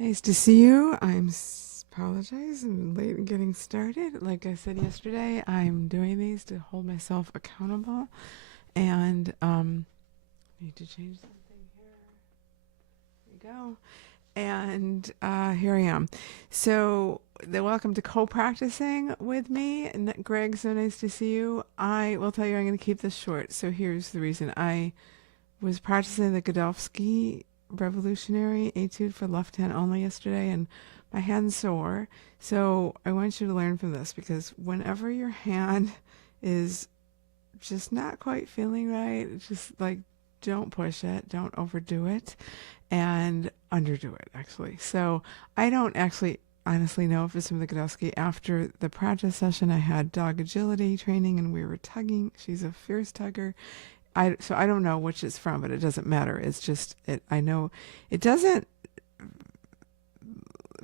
Nice to see you. Apologize. I'm late in getting started. Like I said yesterday, I'm doing these to hold myself accountable, and need to change something here. There we go. And here I am. So, welcome to co-practicing with me. And Greg, so nice to see you. I will tell you, I'm going to keep this short. So here's the reason. I was practicing the Godofsky Revolutionary Etude for left hand only yesterday, and my hand's sore. So I want you to learn from this, because whenever your hand is just not quite feeling right, it's just like, don't push it, don't overdo it, and underdo it, actually. So I don't actually honestly know if it's from the Godowski. After the practice session, I had dog agility training and we were tugging. She's a fierce tugger. So I don't know which it's from, but it doesn't matter. It's just it. I know it doesn't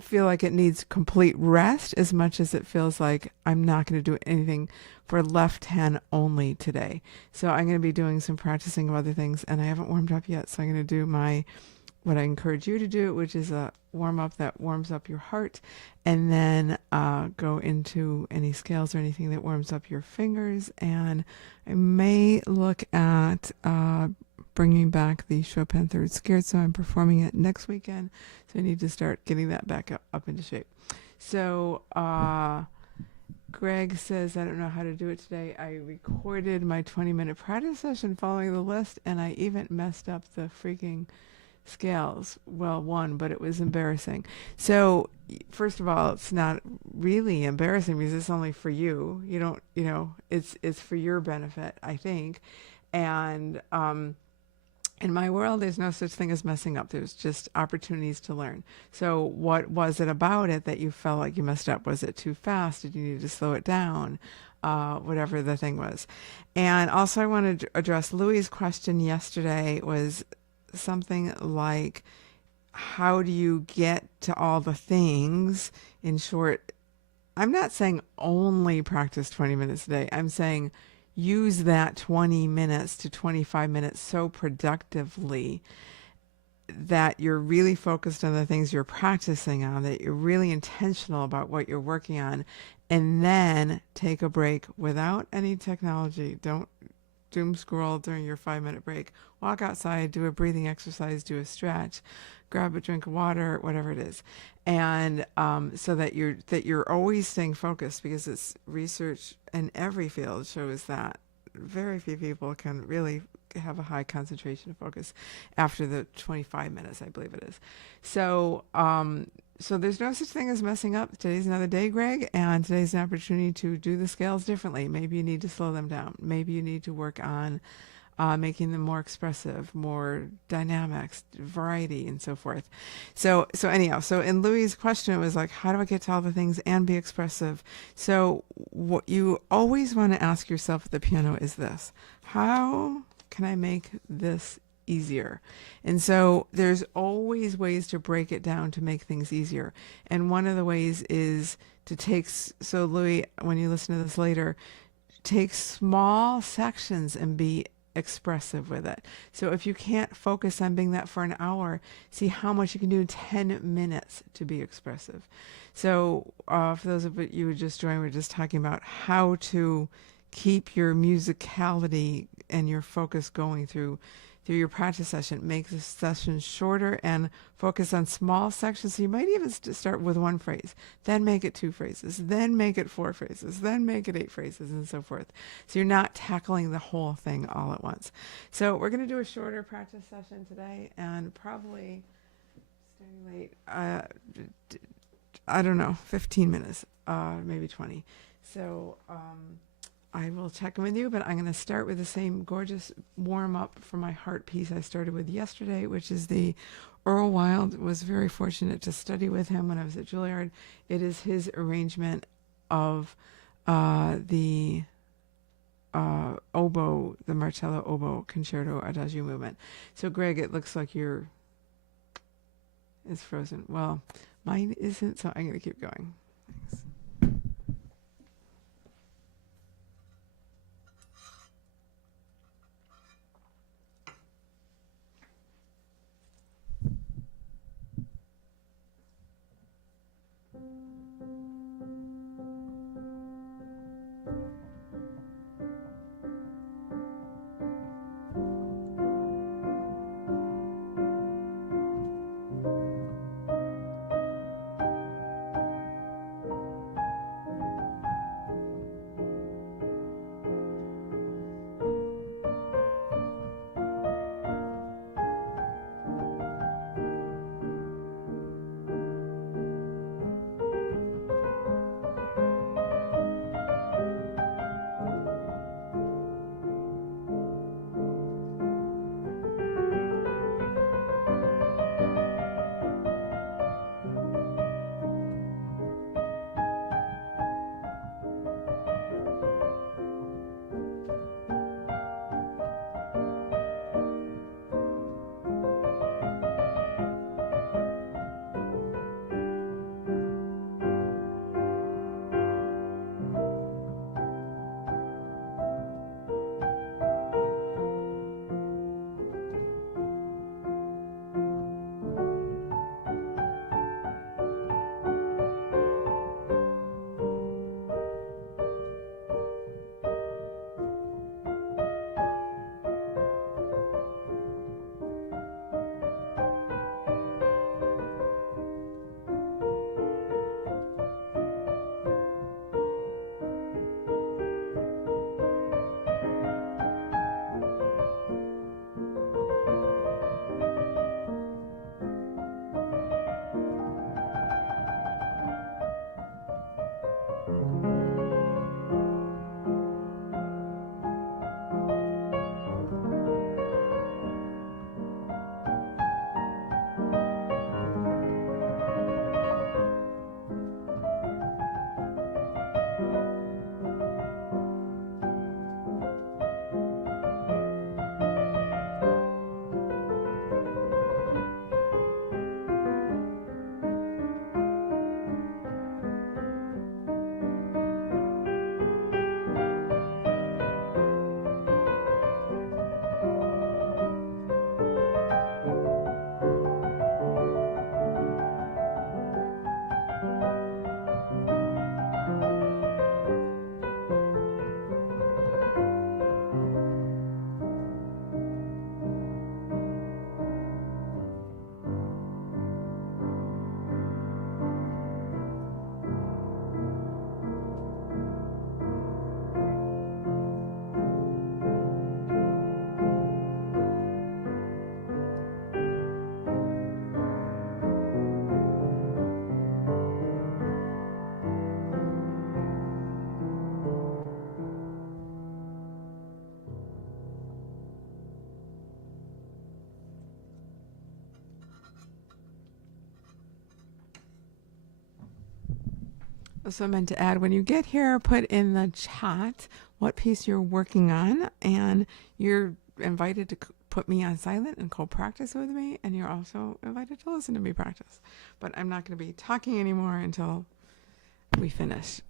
feel like it needs complete rest as much as it feels like I'm not going to do anything for left hand only today. So I'm going to be doing some practicing of other things, and I haven't warmed up yet. So I'm going to do what I encourage you to do, which is a warm up that warms up your heart, and then go into any scales or anything that warms up your fingers. And I may look at bringing back the Chopin Third Scherzo. I'm performing it next weekend, so I need to start getting that back up into shape. So Greg says, I don't know how to do it today. I recorded my 20-minute practice session following the list, and I even messed up the freaking scales. Well, one, but it was embarrassing. So first of all, it's not really embarrassing because it's only for you. You don't, it's for your benefit, I think. And in my world, there's no such thing as messing up. There's just opportunities to learn. So what was it about it that you felt like you messed up? Was it too fast? Did you need to slow it down? Whatever the thing was. And also I wanted to address Louis' question yesterday was something like, how do you get to all the things? In short, I'm not saying only practice 20 minutes a day. I'm saying use that 20 minutes to 25 minutes so productively that you're really focused on the things you're practicing on, that you're really intentional about what you're working on, and then take a break without any technology. Don't doom scroll during your 5-minute break. Walk outside, do a breathing exercise, do a stretch, grab a drink of water, whatever it is, and so that you're always staying focused, because it's research in every field shows that very few people can really have a high concentration of focus after the 25 minutes, I believe it is. So so there's no such thing as messing up. Today's another day, Greg, and today's an opportunity to do the scales differently. Maybe you need to slow them down. Maybe you need to work on making them more expressive, more dynamics, variety, and so forth. So anyhow, so in Louis' question, it was like, how do I get to all the things and be expressive? So what you always want to ask yourself at the piano is this: how can I make this easier? And so there's always ways to break it down to make things easier. And one of the ways is to take, so Louis, when you listen to this later, take small sections and be expressive with it. So if you can't focus on being that for an hour, see how much you can do in 10 minutes to be expressive. So for those of you who just joined, we're just talking about how to keep your musicality and your focus going through your practice session. Make the session shorter and focus on small sections. So you might even start with one phrase, then make it 2 phrases, then make it 4 phrases, then make it 8 phrases, and so forth. So you're not tackling the whole thing all at once. So we're going to do a shorter practice session today, and probably starting late, I don't know, 15 minutes, maybe 20. So I will check in with you, but I'm going to start with the same gorgeous warm-up for my heart piece I started with yesterday, which is the Earl Wild. Was very fortunate to study with him when I was at Juilliard. It is his arrangement of the oboe, the Marcello oboe concerto adagio movement. So Greg, it looks like it's frozen. Well, mine isn't, so I'm going to keep going. Thanks. So I meant to add, when you get here, put in the chat what piece you're working on, and you're invited to put me on silent and co-practice with me, and you're also invited to listen to me practice. But I'm not going to be talking anymore until we finish.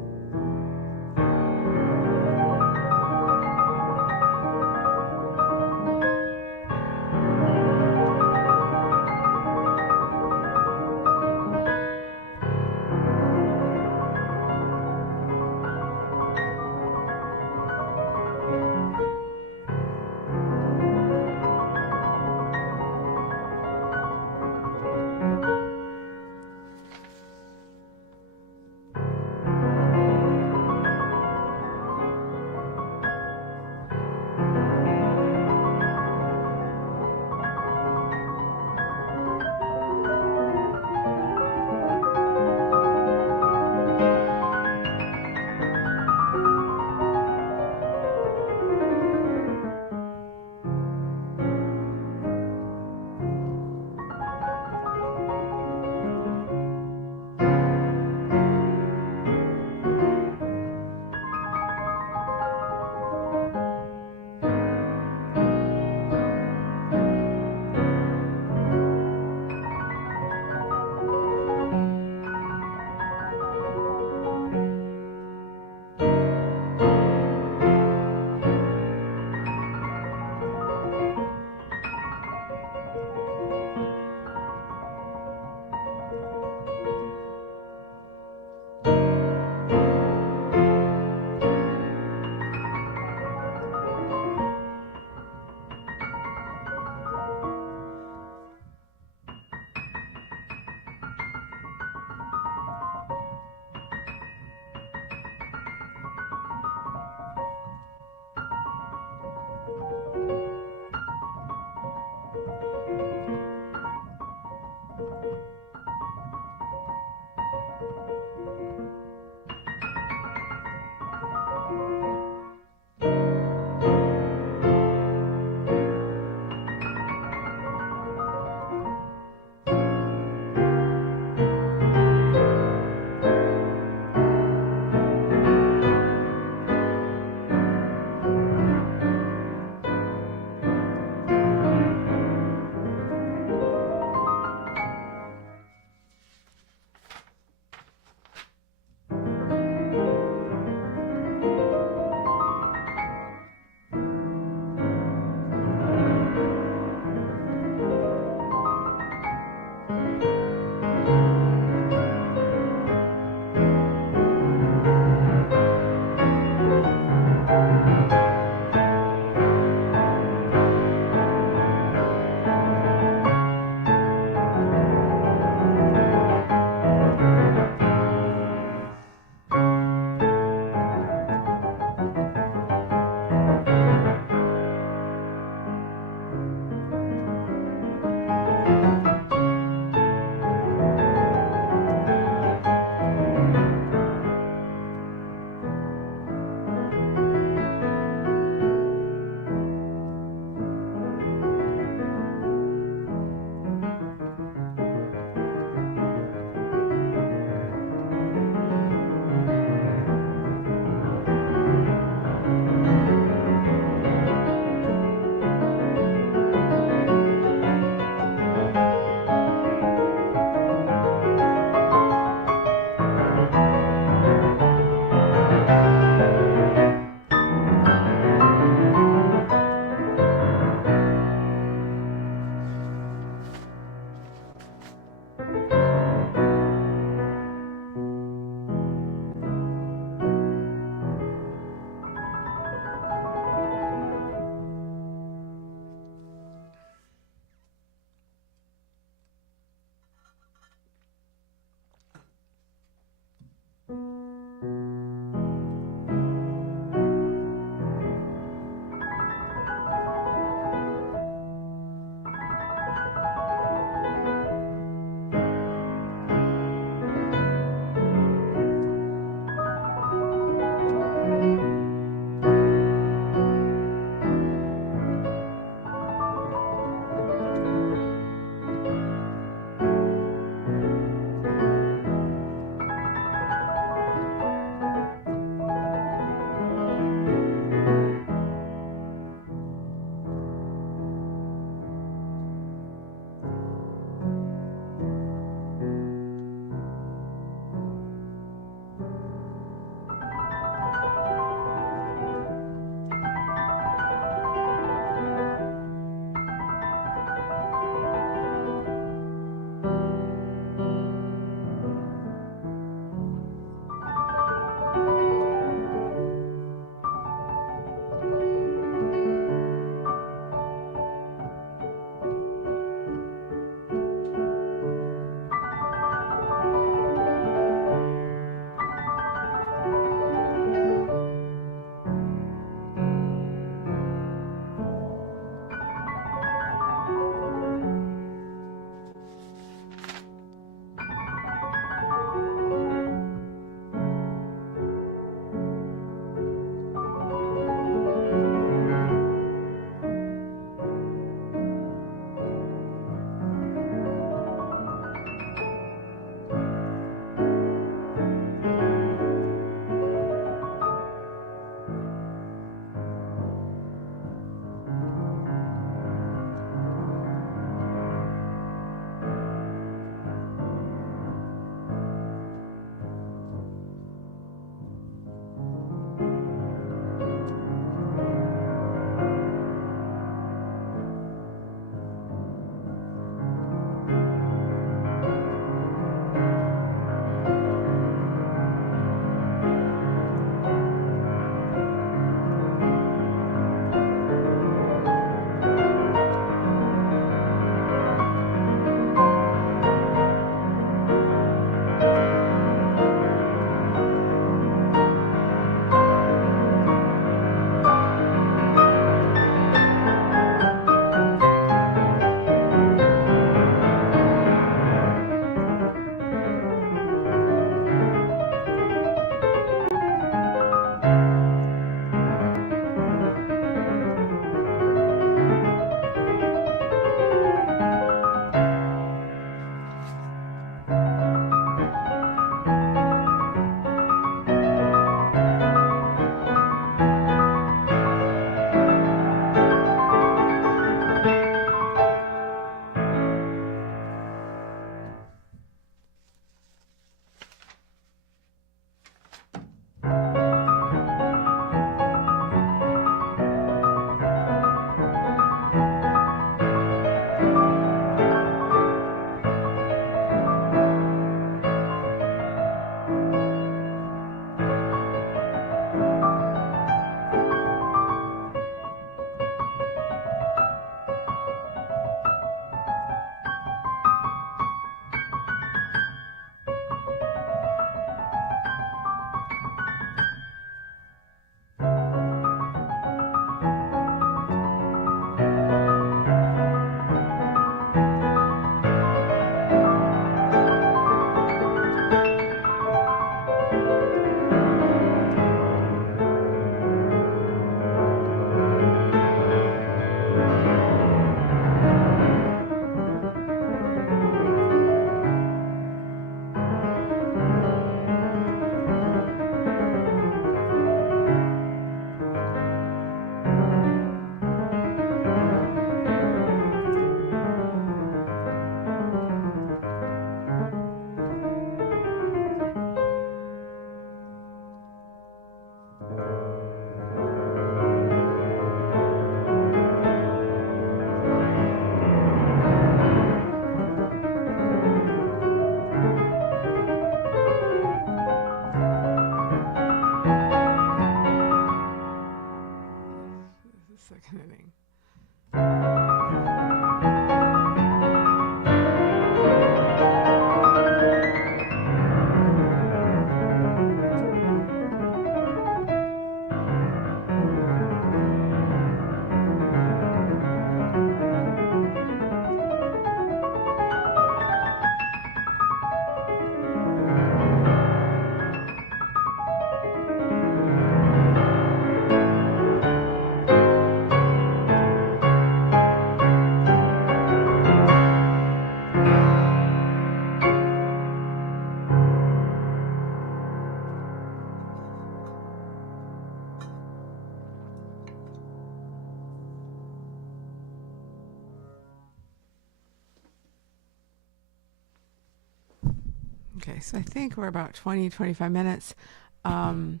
Okay, so I think we're about 20, 25 minutes. Um,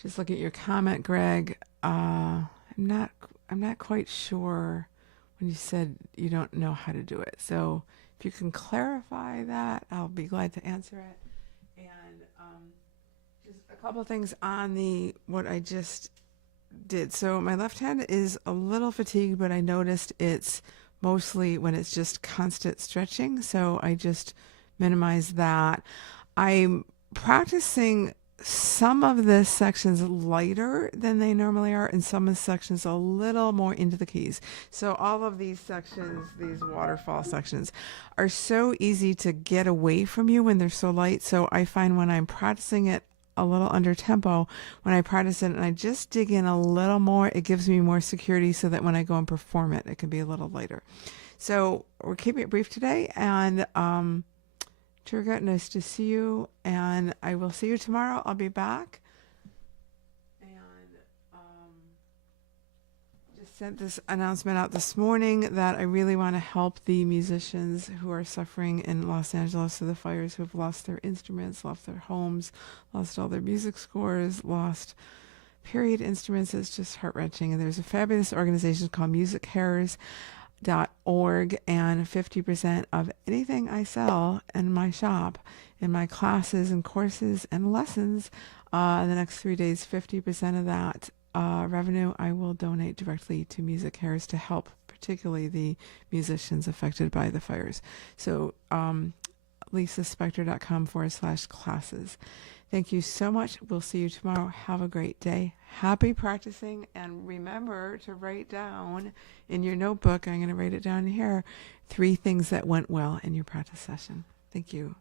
just look at your comment, Greg. I'm not quite sure when you said you don't know how to do it. So if you can clarify that, I'll be glad to answer it. And just a couple of things on the what I just did. So my left hand is a little fatigued, but I noticed it's mostly when it's just constant stretching. So I just minimize that. I'm practicing some of the sections lighter than they normally are, and some of the sections a little more into the keys. So all of these sections, these waterfall sections, are so easy to get away from you when they're so light. So I find when I'm practicing it a little under tempo, when I practice it and I just dig in a little more, it gives me more security so that when I go and perform it, it can be a little lighter. So we're keeping it brief today, and Turgut, nice to see you, and I will see you tomorrow. I'll be back. And just sent this announcement out this morning that I really want to help the musicians who are suffering in Los Angeles of the fires, who have lost their instruments, lost their homes, lost all their music scores, lost period instruments. It's just heart-wrenching. And there's a fabulous organization called musicheroes.org, and 50% of anything I sell in my shop, in my classes and courses and lessons, in the next 3 days, 50% of that revenue I will donate directly to Music Heroes to help particularly the musicians affected by the fires. So lisaspector.com/classes. Thank you so much. We'll see you tomorrow. Have a great day. Happy practicing. And remember to write down in your notebook, I'm going to write it down here, 3 things that went well in your practice session. Thank you.